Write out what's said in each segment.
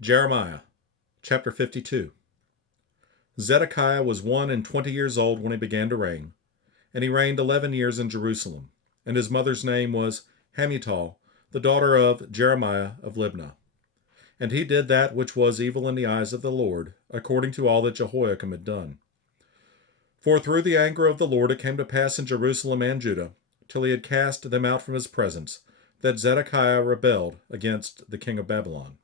Jeremiah, chapter 52. Zedekiah was 21 years old when he began to reign, and he reigned 11 years in Jerusalem. And his mother's name was Hamutal, the daughter of Jeremiah of Libnah. And he did that which was evil in the eyes of the Lord, according to all that Jehoiachin had done. For through the anger of the Lord it came to pass in Jerusalem and Judah, till he had cast them out from his presence, that Zedekiah rebelled against the king of Babylon.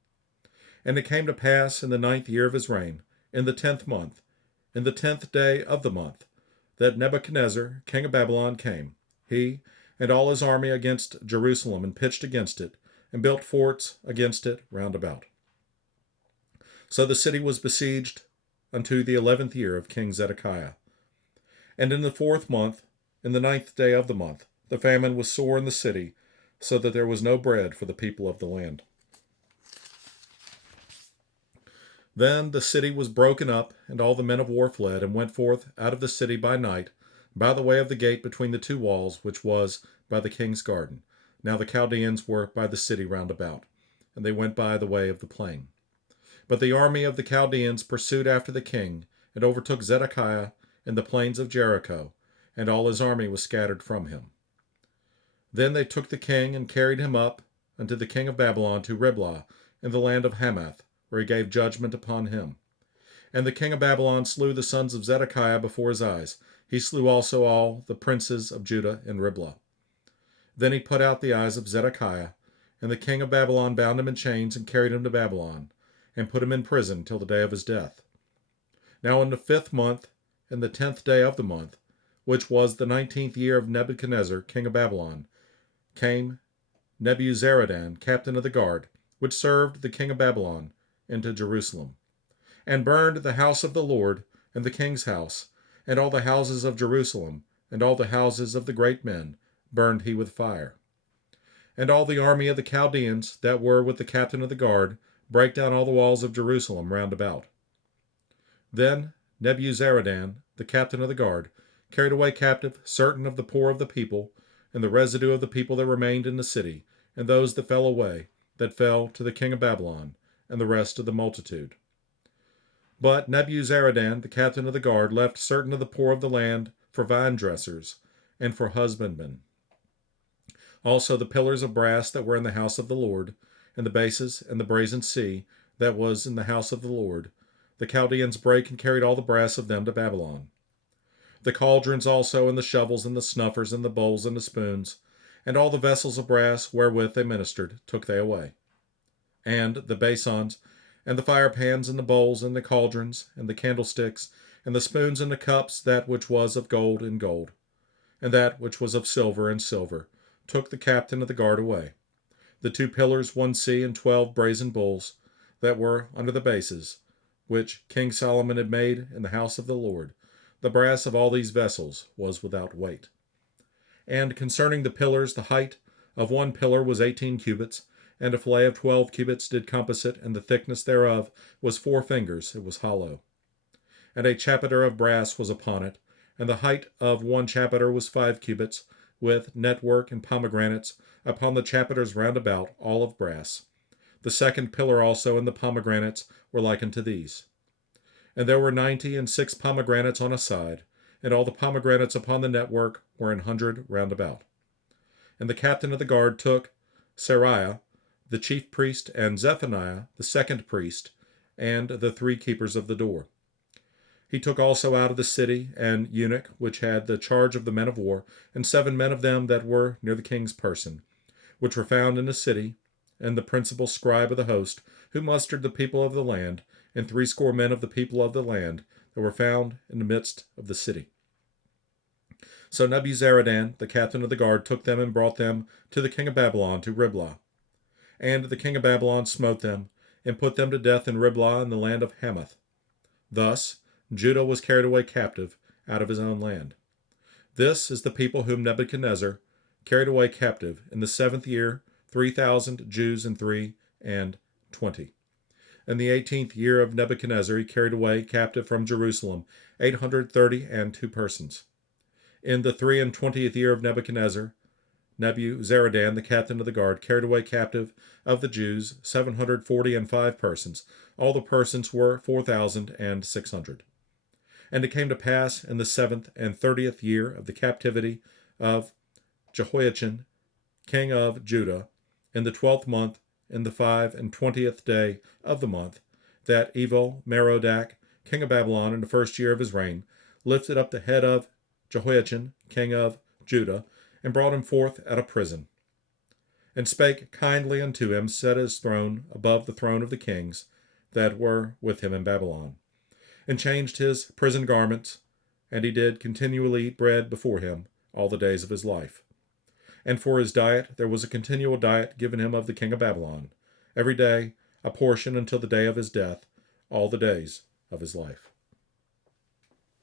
And it came to pass in the 9th year of his reign, in the 10th month, in the 10th day of the month, that Nebuchadnezzar, king of Babylon, came, he and all his army, against Jerusalem, and pitched against it, and built forts against it round about. So the city was besieged unto the 11th year of King Zedekiah. And in the 4th month, in the 9th day of the month, the famine was sore in the city, so that there was no bread for the people of the land. Then the city was broken up, and all the men of war fled, and went forth out of the city by night, by the way of the gate between the two walls, which was by the king's garden. Now the Chaldeans were by the city round about, and they went by the way of the plain. But the army of the Chaldeans pursued after the king, and overtook Zedekiah in the plains of Jericho, and all his army was scattered from him. Then they took the king, and carried him up unto the king of Babylon to Riblah, in the land of Hamath, where he gave judgment upon him. And the king of Babylon slew the sons of Zedekiah before his eyes. He slew also all the princes of Judah in Riblah. Then he put out the eyes of Zedekiah, and the king of Babylon bound him in chains, and carried him to Babylon, and put him in prison till the day of his death. Now in the 5th month, in the 10th day of the month, which was the 19th year of Nebuchadnezzar, king of Babylon, came Nebuzaradan, captain of the guard, which served the king of Babylon, into Jerusalem, and burned the house of the Lord, and the king's house, and all the houses of Jerusalem, and all the houses of the great men, burned he with fire. And all the army of the Chaldeans that were with the captain of the guard brake down all the walls of Jerusalem round about. Then Nebuzaradan, the captain of the guard, carried away captive certain of the poor of the people, and the residue of the people that remained in the city, and those that fell away, that fell to the king of Babylon, and the rest of the multitude. But Nebuzaradan, the captain of the guard, left certain of the poor of the land for vine dressers, and for husbandmen. Also the pillars of brass that were in the house of the Lord, and the bases, and the brazen sea that was in the house of the Lord, the Chaldeans brake and carried all the brass of them to Babylon. The cauldrons also, and the shovels, and the snuffers, and the bowls, and the spoons, and all the vessels of brass wherewith they ministered, took they away. And the basons, and the fire pans, and the bowls, and the cauldrons, and the candlesticks, and the spoons, and the cups, that which was of gold in gold, and that which was of silver in silver, took the captain of the guard away. The 2 pillars, 1 sea, and 12 brazen bulls, that were under the bases, which King Solomon had made in the house of the Lord. The brass of all these vessels was without weight. And concerning the pillars, the height of one pillar was 18 cubits, and a fillet of 12 cubits did compass it, and the thickness thereof was 4 fingers, it was hollow. And a chapiter of brass was upon it, and the height of one chapiter was 5 cubits, with network and pomegranates upon the chapiters round about, all of brass. The 2nd pillar also and the pomegranates were like unto these. And there were 96 pomegranates on a side, and all the pomegranates upon the network were 100 round about. And the captain of the guard took Seraiah, the chief priest, and Zephaniah, the 2nd priest, and the 3 keepers of the door. He took also out of the city an eunuch which had the charge of the men of war, and 7 men of them that were near the king's person, which were found in the city, and the principal scribe of the host, who mustered the people of the land, and 60 men of the people of the land that were found in the midst of the city. So Nebuzaradan, the captain of the guard, took them and brought them to the king of Babylon, to Riblah. And the king of Babylon smote them, and put them to death in Riblah in the land of Hamath. Thus Judah was carried away captive out of his own land. This is the people whom Nebuchadnezzar carried away captive in the 7th year, 3,000 Jews and 3 and 20. In the 18th year of Nebuchadnezzar he carried away captive from Jerusalem 832 persons. In the 23 year of Nebuchadnezzar, Nebuzaradan, the captain of the guard, carried away captive of the Jews 745 persons. All the persons were 4,600. And it came to pass in the 7th and 30th year of the captivity of Jehoiachin, king of Judah, in the 12th month, in the 25th day of the month, that Evil Merodach, king of Babylon, in the first year of his reign, lifted up the head of Jehoiachin, king of Judah, and brought him forth out of prison, and spake kindly unto him, set his throne above the throne of the kings that were with him in Babylon, and changed his prison garments, and he did continually eat bread before him all the days of his life. And for his diet there was a continual diet given him of the king of Babylon, every day a portion until the day of his death, all the days of his life.